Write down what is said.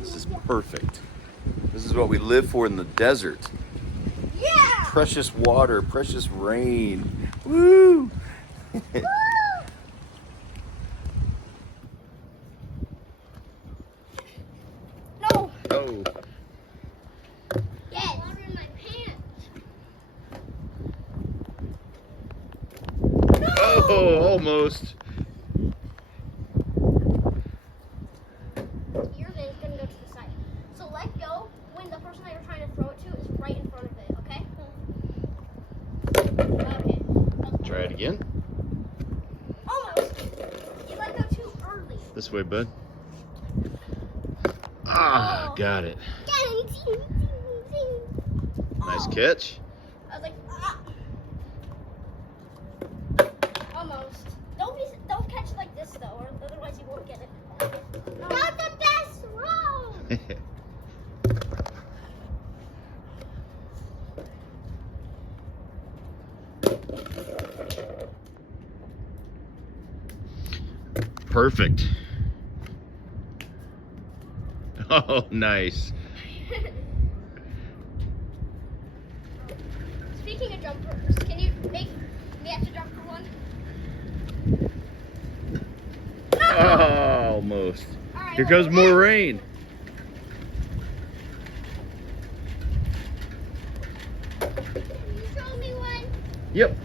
This is perfect. This is what we live for in the desert. Yeah! Precious water, precious rain. Woo! No! Oh. Yes! Water in my pants. Oh, almost. Your man's gonna go to the side. So let go when the person that you're trying to throw it to is right in front of it, okay? Okay. Try it again. Almost. You let go too early. This way, bud. Ah, Oh. got it. Get it. Nice Oh. catch. I was like, ah. Almost. Don't catch like this though, or otherwise you won't get it. Not the best row. Perfect. Oh, nice. Speaking of jumpers, can you make me have to jump for one? Oh, almost. All right, Here well, comes more rain. Can you show me one? Yep.